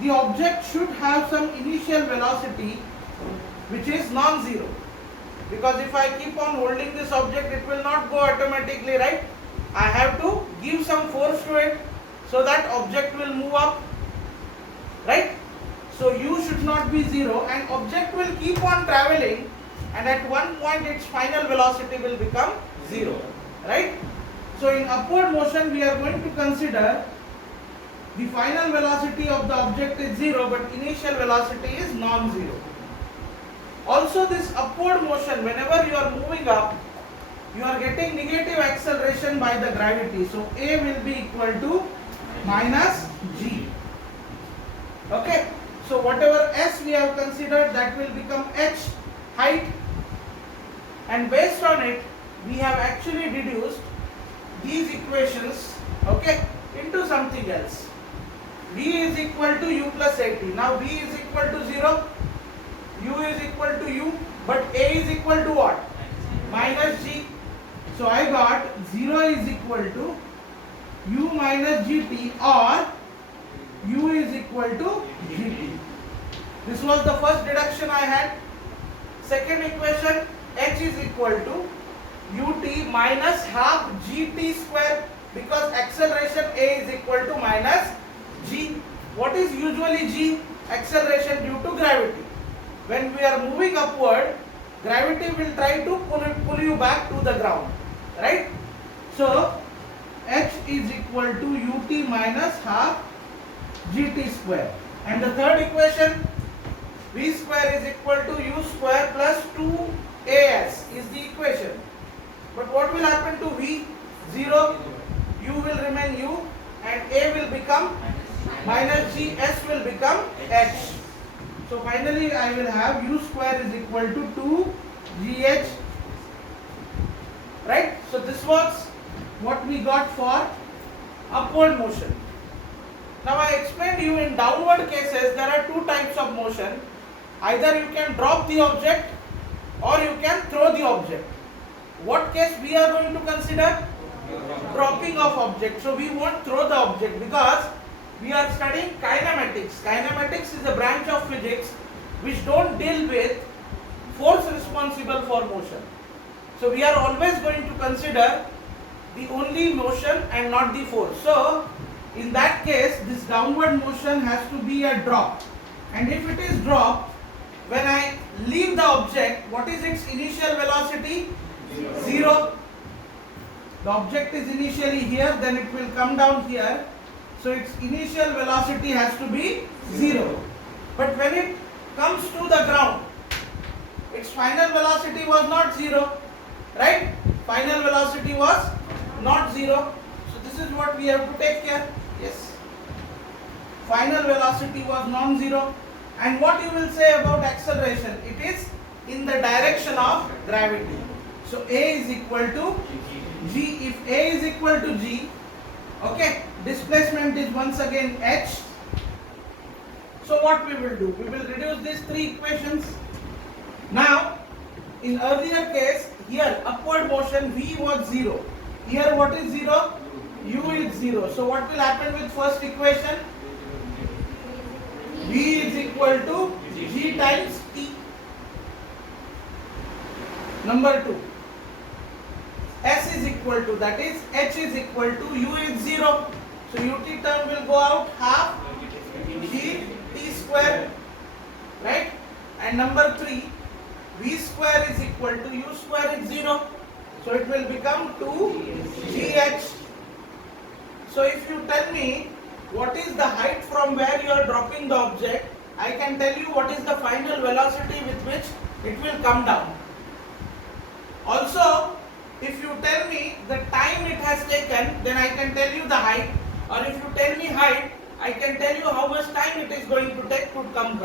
the object should have some initial velocity which is non-zero, because if I keep on holding this object, it will not go automatically, right? I have to give some force to it so that object will move up, right? So u should not be 0 and object will keep on traveling, and at one point its final velocity will become 0, right? So in upward motion we are going to consider the final velocity of the object is 0 but initial velocity is non-zero. Also this upward motion, whenever you are moving up, you are getting negative acceleration by the gravity. So A will be equal to minus G. Okay. So whatever S we have considered, that will become H, height, and based on it we have actually deduced these equations, okay, into something else. V is equal to u plus at. Now V is equal to 0, u is equal to u, but A is equal to what? Minus G. So I got 0 is equal to u minus gt, or u is equal to gt. This was the first deduction I had. Second equation, h is equal to ut minus half gt square, because acceleration A is equal to minus g. What is usually g? Acceleration due to gravity. When we are moving upward, gravity will try to pull you back to the ground, right? So h is equal to ut minus half gt square. And the third equation, v square is equal to u square plus 2as is the equation. But what will happen to v? 0, u will remain u, and a will become minus g, s will become h. So finally I will have u square is equal to 2gh, right? So this was what we got for upward motion. Now I explained you in downward cases there are two types of motion. Either you can drop the object or you can throw the object. What case we are going to consider? Dropping of object. So we won't throw the object because we are studying kinematics. Kinematics is a branch of physics which don't deal with force responsible for motion. So we are always going to consider the only motion and not the force. So in that case this downward motion has to be a drop, and if it is drop, when I leave the object, what is its initial velocity? 0. The object is initially here, then it will come down here. So its initial velocity has to be 0. But when it comes to the ground, its final velocity was not 0, right? Final velocity was not 0. So this is what we have to take care. Yes. Final velocity was non-zero. And what you will say about acceleration? It is in the direction of gravity. So A is equal to G. If A is equal to G, okay, displacement is once again h. So what we will do? We will reduce these three equations. Now, in earlier case, here upward motion V was 0. Here what is 0? U is 0. So what will happen with first equation? V is equal to G times T. Number 2. S is equal to, that is H is equal to U is 0. So UT term will go out, half G T square, right? And number 3, V square is equal to U square is 0. So it will become 2GH. So if you tell me what is the height from where you are dropping the object, I can tell you what is the final velocity with which it will come down. Also, if you tell me the time it has taken, then I can tell you the height. Or if you tell me height, I can tell you how much time it is going to take to come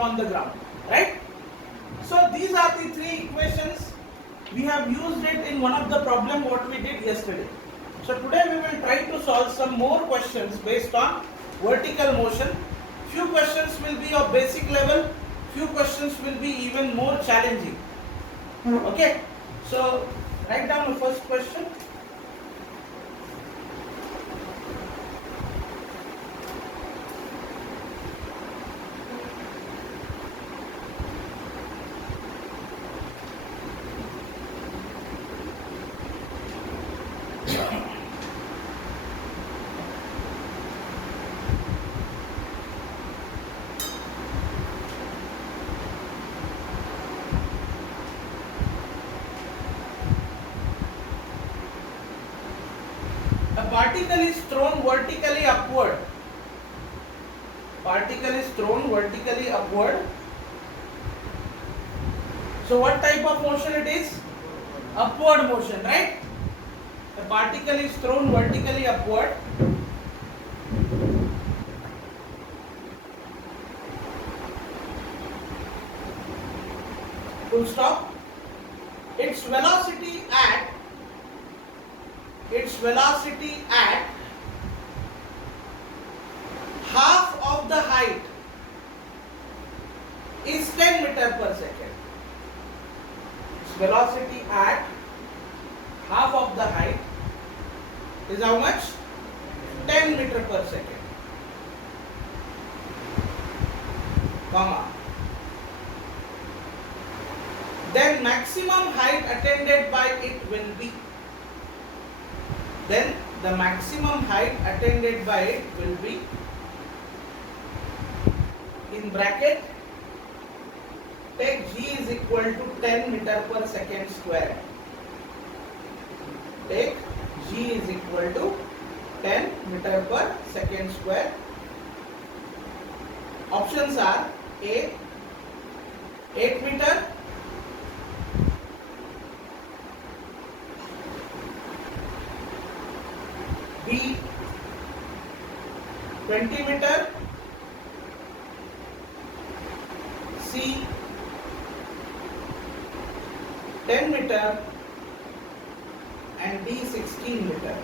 on the ground, right? So these are the three equations. We have used it in one of the problem what we did yesterday. So today we will try to solve some more questions based on vertical motion. Few questions will be of basic level, few questions will be even more challenging. Okay, so write down the first question. particle is thrown vertically upward. Particle is thrown vertically upward. So what type of motion it is? Upward motion, right? The particle is thrown vertically upward. Full stop. Its velocity at half of the height is 10 meter per second. Its velocity at half of the height is how much? 10 meter per second. Comma. Then maximum height attained by it will be. Then the maximum height attained by it will be, in bracket, take g is equal to 10 meter per second square. Take g is equal to 10 meter per second square. Options are A 8 meter, B 20 meter, C 10 meter, and D 16 meter.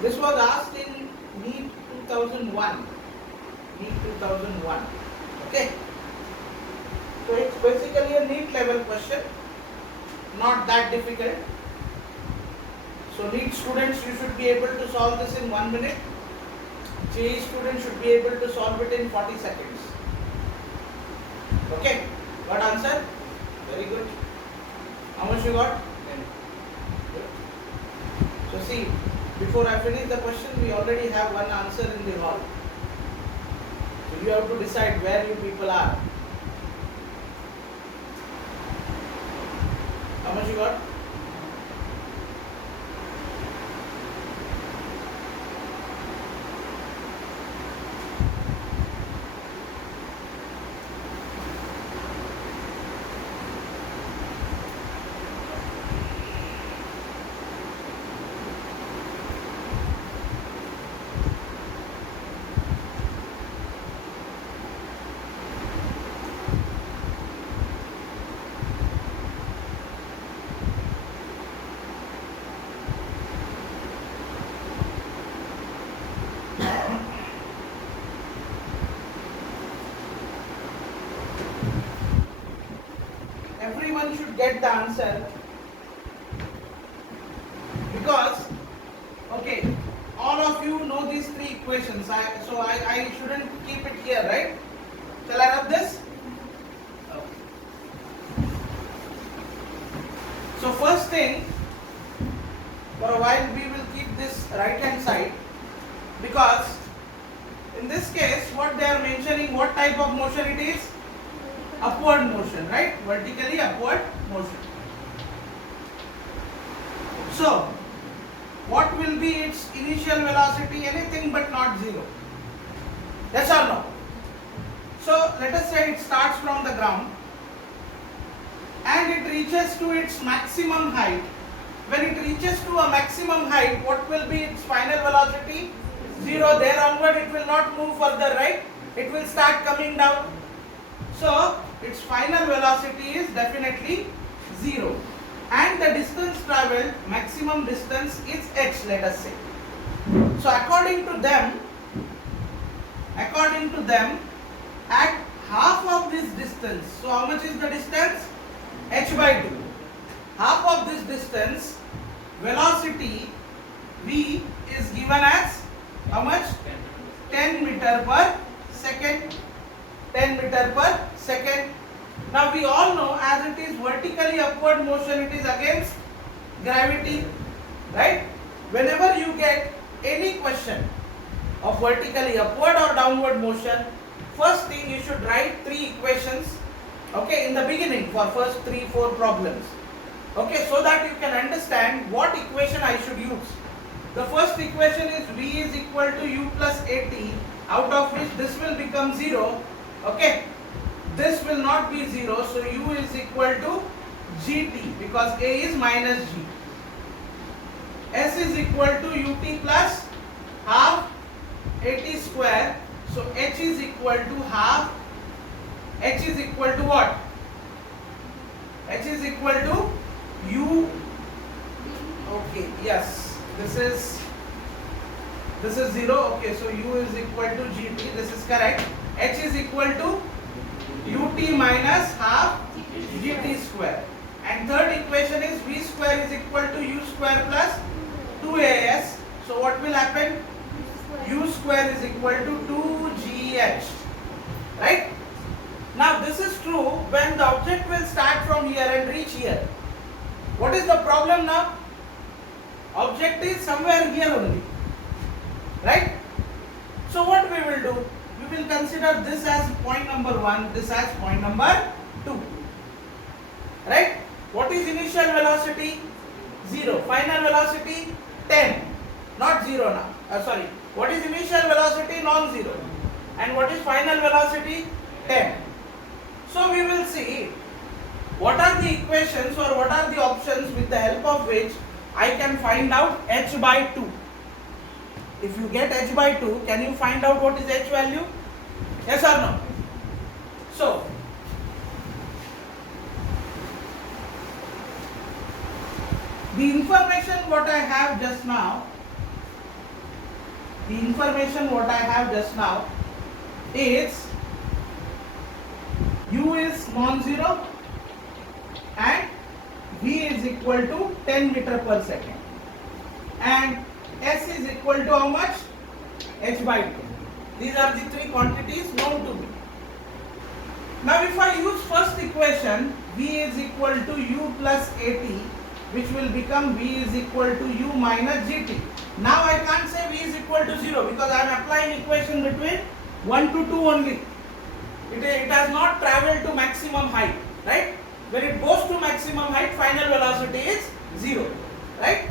This was asked in NEET 2001. NEET 2001. Okay. So it's basically a NEET level question, not that difficult. So NEET students, you should be able to solve this in 1 minute. JEE students should be able to solve it in 40 seconds. Okay, got answer? Very good. How much you got? 10. Good. So see, before I finish the question, we already have one answer in the hall. So you have to decide where you people are. How much you got? Everyone should get the answer, because okay, all of you know these three equations, so I shouldn't keep it here, right? Shall I rub this? Okay. So first thing, for a while we will keep this right hand side, because in this case what they are mentioning, what type of motion it is? Upward motion, right? Vertically upward motion. So what will be its initial velocity? Anything but not 0. Yes or no? So let us say it starts from the ground and it reaches to its maximum height. When it reaches to a maximum height, what will be its final velocity? 0. There onward it will not move further, right? It will start coming down. So its final velocity is definitely 0. And the distance travelled, maximum distance is h, let us say. So according to them, at half of this distance, so how much is the distance? H by 2. Half of this distance, velocity v is given as how much? 10 meter per second. 10 meter per second. Now we all know, as it is vertically upward motion, it is against gravity, right? Whenever you get any question of vertically upward or downward motion, first thing you should write three equations, okay, in the beginning for first 3-4 problems. Okay, so that you can understand what equation I should use. The first equation is V is equal to U plus AT, out of which this will become 0. Okay, this will not be 0, so U is equal to GT because A is minus G. S is equal to UT plus half AT square, so H is equal to half. H is equal to what? H is equal to U. Okay, yes, this is 0. Okay, so U is equal to GT, this is correct. H is equal to UT minus half GT square. And third equation is V square is equal to U square plus 2AS. So what will happen? U square is equal to 2GH. Right? Now this is true when the object will start from here and reach here. What is the problem now? Object is somewhere here only. Right? So what we will do? We will consider this as point number 1, this as point number 2. Right? What is initial velocity? 0. Final velocity? 10. Not 0 now. Sorry. What is initial velocity? Non-zero. And what is final velocity? 10. So we will see what are the equations or what are the options with the help of which I can find out h by 2. If you get h by 2, can you find out what is h value? Yes or no? So, the information what I have just now, is U is non-zero and V is equal to 10 meter per second and S is equal to how much? H by 2. These are the three quantities known to me. Now if I use first equation, V is equal to U plus AT, which will become V is equal to U minus GT. Now I can't say V is equal to 0 because I am applying equation between 1 to 2 only. It has not traveled to maximum height, right? When it goes to maximum height, final velocity is 0, right?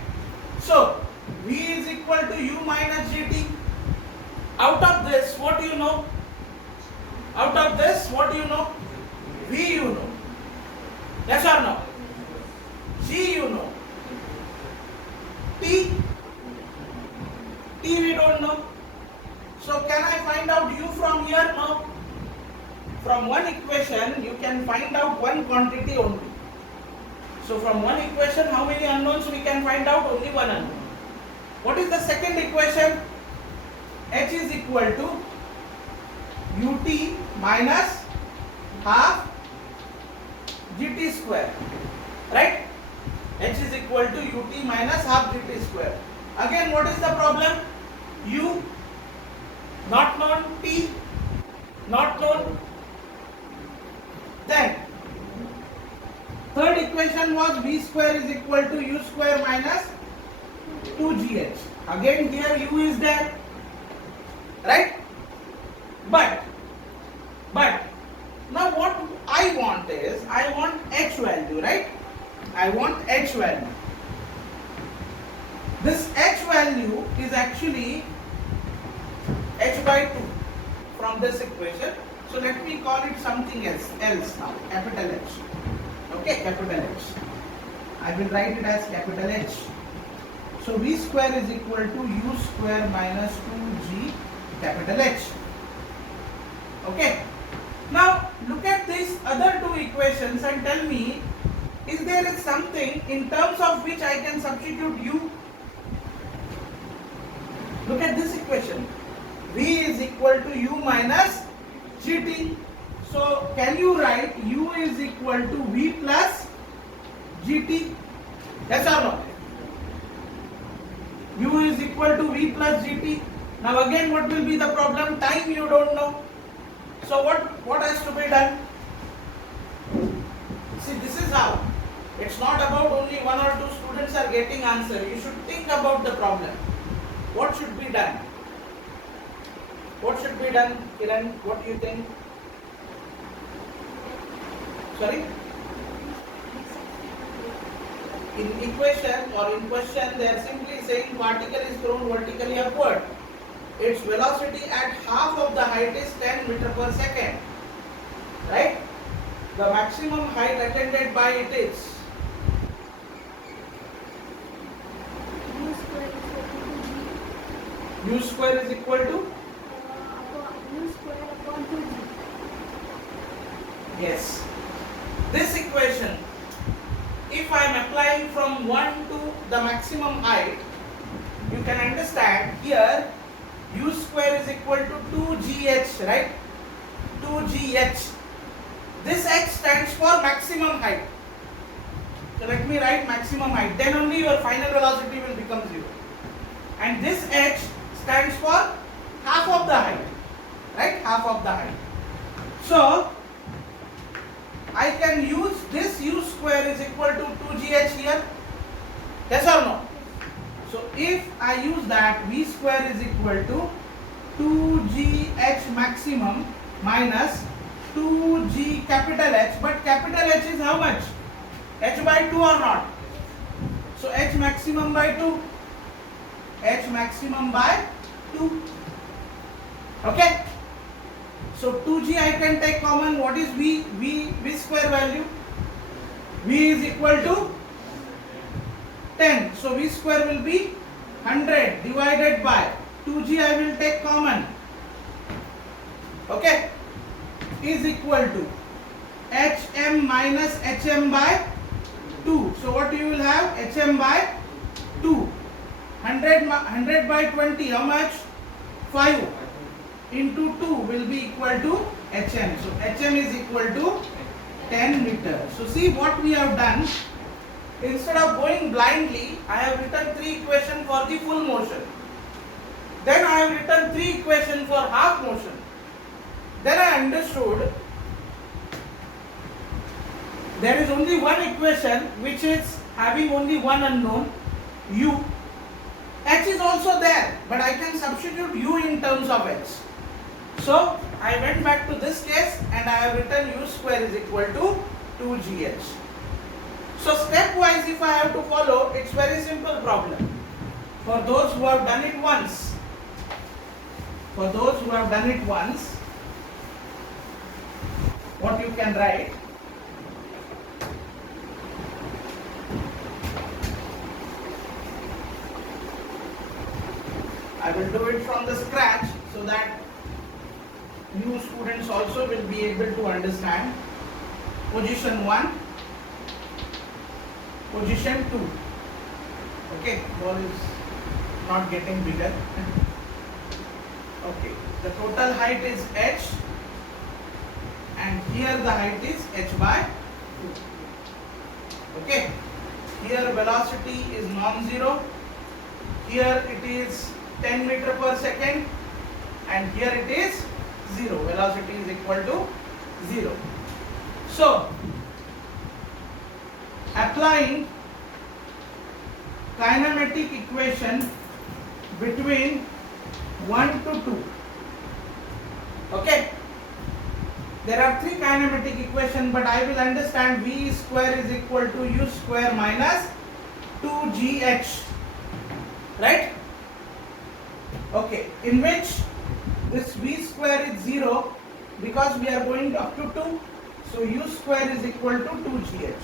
So V is equal to U minus GT. Out of this, what do you know? V you know. Yes or no? G you know. T we don't know. So can I find out U from here? No. From one equation you can find out one quantity only. So from one equation how many unknowns we can find out? Only one unknown. What is the second equation? H is equal to UT minus half GT square. Right? H is equal to UT minus half GT square. Again, what is the problem? U not known, T not known. Then third equation was V square is equal to U square minus 2GH. Again here U is there, right? But now what I want is, I want H value, right? I want H value. This H value is actually H by 2 from this equation. So let me call it something else now, capital H. Okay, capital H. I will write it as capital H. So V square is equal to U square minus 2G capital H. Okay. Now look at these other two equations and tell me, is there something in terms of which I can substitute U? Look at this equation. V is equal to U minus GT. So can you write U is equal to V plus GT? Yes or no? U is equal to V plus GT. Now again, what will be the problem? Time you don't know. So what has to be done? See, this is how. It's not about only one or two students are getting answer. You should think about the problem. What should be done? What should be done, Kiran? What do you think? Sorry? In equation or in question, they are simply saying particle is thrown vertically upward. Its velocity at half of the height is 10 meter per second. Right? The maximum height attained by it is u square is equal to u square upon 2g. yes. This equation, if I am applying from 1 to the maximum height, you can understand here u square is equal to 2gh, right? 2gh. This h stands for maximum height. So let me write maximum height. Then only your final velocity will become 0. And this h stands for half of the height, right? Half of the height. So I can use this u square is equal to 2gh here. Yes or no? So if I use that, v square is equal to 2gh maximum minus 2g capital H. But capital H is how much? H by 2 or not? So h maximum by 2. H maximum by 2. Okay? So 2g I can take common. What is v? V square value. V is equal to 10. So v square will be 100 divided by 2g I will take common. Okay? Is equal to hm minus hm by 2. So what you will have? Hm by 2. 100 by 20, how much? 5 into 2 will be equal to hm. So hm is equal to 10 meters. So see what we have done. Instead of going blindly, I have written 3 equations for the full motion. Then I have written 3 equations for half motion. Then I understood there is only one equation which is having only one unknown, u. H is also there, but I can substitute u in terms of h. So I went back to this case and I have written u square is equal to 2gh. So stepwise if I have to follow, it's very simple problem. For those who have done it once, what you can write? I will do it from the scratch so that new students also will be able to understand. Position 1, position 2. Okay, ball is not getting bigger. Okay, the total height is h and here the height is h by 2. Okay, here velocity is non-zero, here it is 10 meter per second and here it is 0. Velocity is equal to 0. So, applying kinematic equation between 1 to 2. Okay. There are 3 kinematic equations, but I will understand v square is equal to u square minus 2gh. Right? Okay. In which this v square is 0 because we are going up to 2. So u square is equal to 2gh.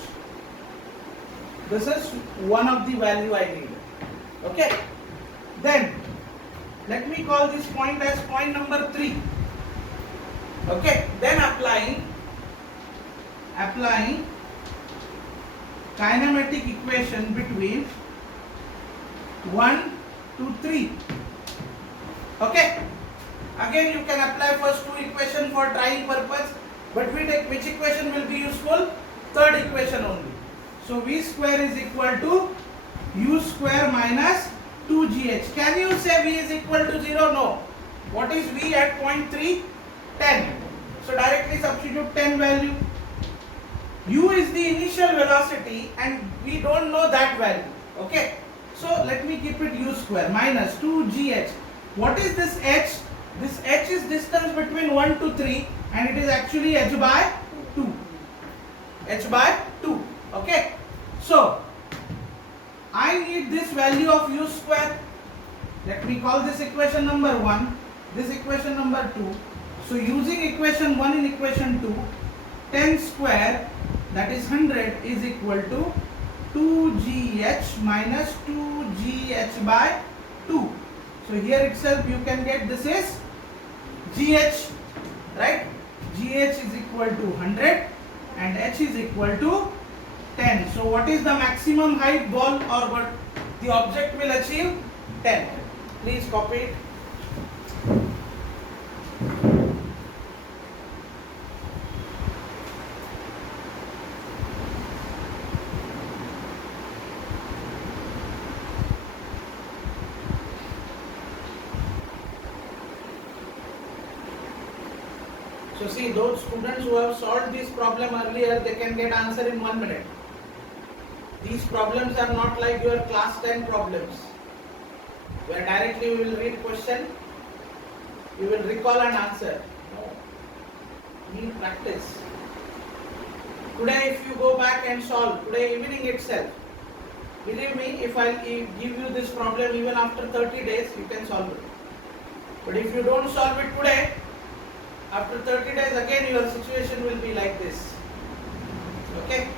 This is one of the value I need. Okay. Then let me call this point as point number 3. Okay. Then applying kinematic equation between 1 to 3. Okay. Again you can apply first 2 equations for trying purpose, but we take which equation will be useful? Third equation only. So v square is equal to u square minus 2gh. Can you say v is equal to 0? No. What is v at point 3? 10. So directly substitute 10 value. U is the initial velocity and we don't know that value. Okay. So let me keep it u square minus 2gh. What is this h? This h is distance between 1 to 3 and it is actually h by 2. H by 2. Okay. So I need this value of u square. Let me call this equation number 1, this equation number 2. So using equation 1 in equation 2, 10 square, that is 100, is equal to 2gh minus 2gh by 2. So here itself you can get this is gh, right? gh is equal to 100 and h is equal to 10. So what is the maximum height ball or what the object will achieve? 10. Please copy it. So see, those students who have solved this problem earlier, they can get answer in 1 minute. These problems are not like your class 10 problems, where directly you will read question, you will recall and answer. No, need practice. Today if you go back and solve, today evening itself, believe me, if I give you this problem even after 30 days, you can solve it. But if you don't solve it today, after 30 days again your situation will be like this. Okay?